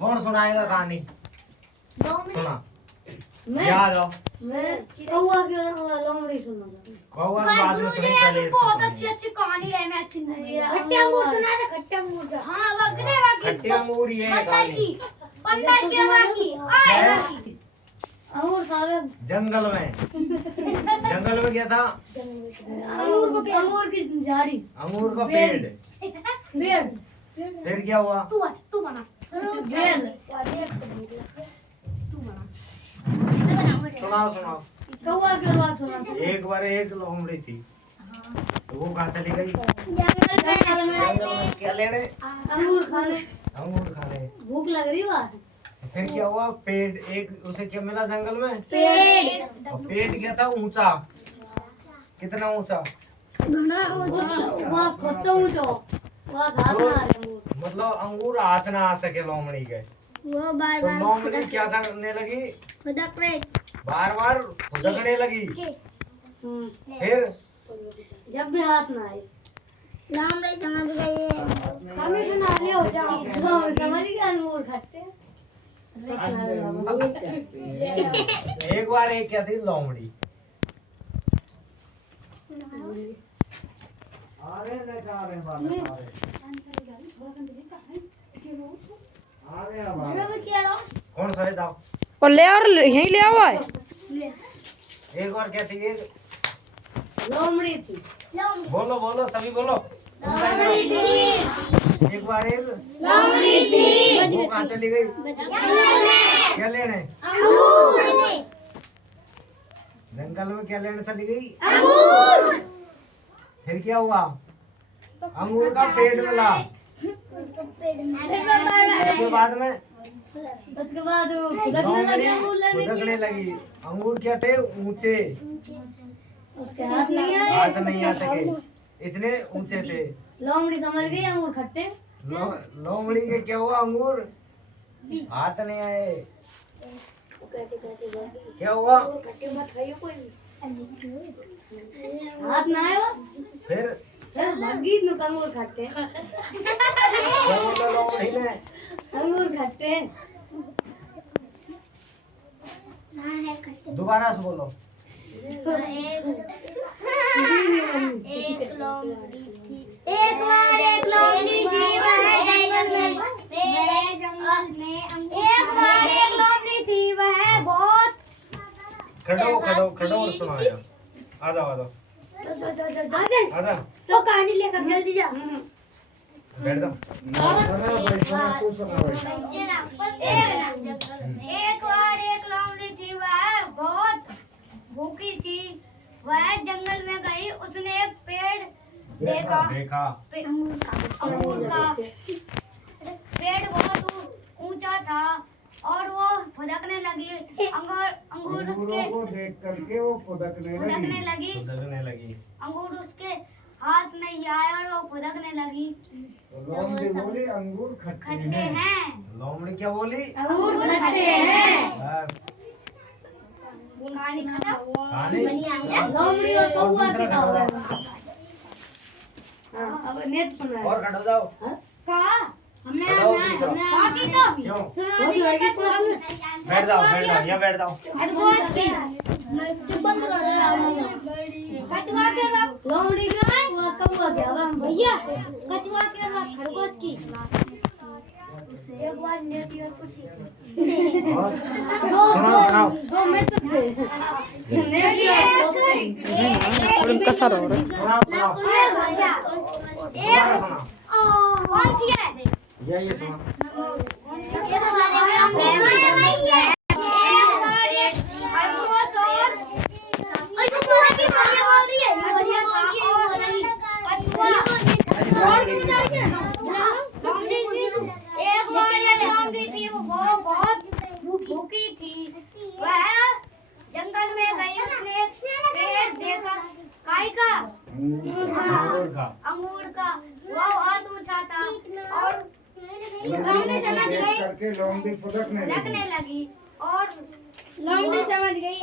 कौन सुनाएगा कहानी? सुना मैं याद आओ। कौआ के लोमड़ी सुना कौआ की बात में सुनी पहले इसको बहुत सुनिए। अच्छी कहानी रहे मैं अच्छी नहीं खट्टे अंगूर सुना था खट्टे अंगूर का हां वगदे खट्टे अंगूर ये है कहानी। पंडर के बाकी आए अंगूर साहब जंगल में क्या था? अंगूर की झाड़ी अंगूर का पेड़। पेड़ फिर क्या हुआ? तू बना बेल तू बना सुनाओ। कौआ के बात सुना एक बार एक लोमड़ी थी, तो वो कहाँ चली गई? जंगल जंगल में क्या लेने? अंगूर खाने अंगूर खाने। भूख लग रही वहाँ फिर क्या हुआ? पेड़ एक उसे क्या मिला जंगल में? पेड़ और पेड़ क्या था? ऊंचा। कितना ऊंचा? वहाँ खट्टा ऊंचा वहाँ घास ना आ रहे अंगूर मतलब अंगूर हाथ ना आ सके लोमड़ी के। वो बार तो लोमड़ी क्या करने लगी? खुदक रे बार खुदकने लगी। फिर जब भी हाथ ना आए नाम रे समझ गए हमें सुना ले हो जाओ समझ गए अंगूर खट्टे एक बार एक क्या थी लोमड़ी। कौन सा है? जाओ। और ले और यहीं ले आओ है। एक बार क्या थी? एक लोमड़ी थी बोलो सभी बोलो। एक बार एक लोमड़ी थी वो कहाँ चली गई? क्या लेने? जंगल में क्या लेने चली गई? फिर क्या हुआ? अंगूर का पेड़ मिला। उसके बाद में वो खुदकने लगे अंगूर लेने खुदकने लगी। अंगूर क्या थे? ऊंचे। उसके हाथ नहीं आए हाथ नहीं आ सके, इतने ऊंचे थे। लोमड़ी समझ गई अंगूर खट्टे लोमड़ी के क्या हुआ? अंगूर हाथ नहीं आए। क्या हुआ? हाथ ना आए फिर चल भागी में अंगूर खट्टे क्या बोला लोमड़ी ने? अंगूर खट्टे दोबारा से बोलो। एक लोमड़ी थी एक बार एक लोमड़ी थी वह जंगल में एक बार एक लोमड़ी थी वह बहुत खड़ो और सुनाया। आ जाओ तो कहानी लेकर जल्दी जा बैठ जाओ। एक बार एक लोमड़ी थी वह बहुत भूखी थी वह जंगल में गई उसने एक पेड़ देखा अंगूर का पेड़ बहुत ऊंचा था और वो खुदकने लगी अंगूर उसके को देख करके वो खुदकने लगी अंगूर उसके हाथ में आया और वो खुदकने लगी लोमड़ी बोली अंगूर खट्टे हैं लोमड़ी क्या बोली? अंगूर खट्टे हैं बस कहानी खत्म कहानी। लोमड़ी और कौआ दूसरा की खड़ो कहानी जाओ। अब नेट सुना और खड़ो जाओ। कहा हमने खड़ो दूसरा। बाकी तो क्यों? हो जाएगी तो बैठ जाओ यहाँ बैठ जाओ। कचुआ के रख लोमड़ी का कौआ क्या भैया कचुआ के रख खरगोश की एक बार नेटी और कुछ और दो दो मित्र थे नेट और कसर हो रहा है। सुनाओ। एक कौन सी है ये सुना। भूखी थी वह जंगल में गई उसने पेड़ देखा काय का अंगूर का वो बहुत ऊंचा था और लोमड़ी समझ गई करके लोमड़ी फुदकने लगने लगी और लोमड़ी समझ गई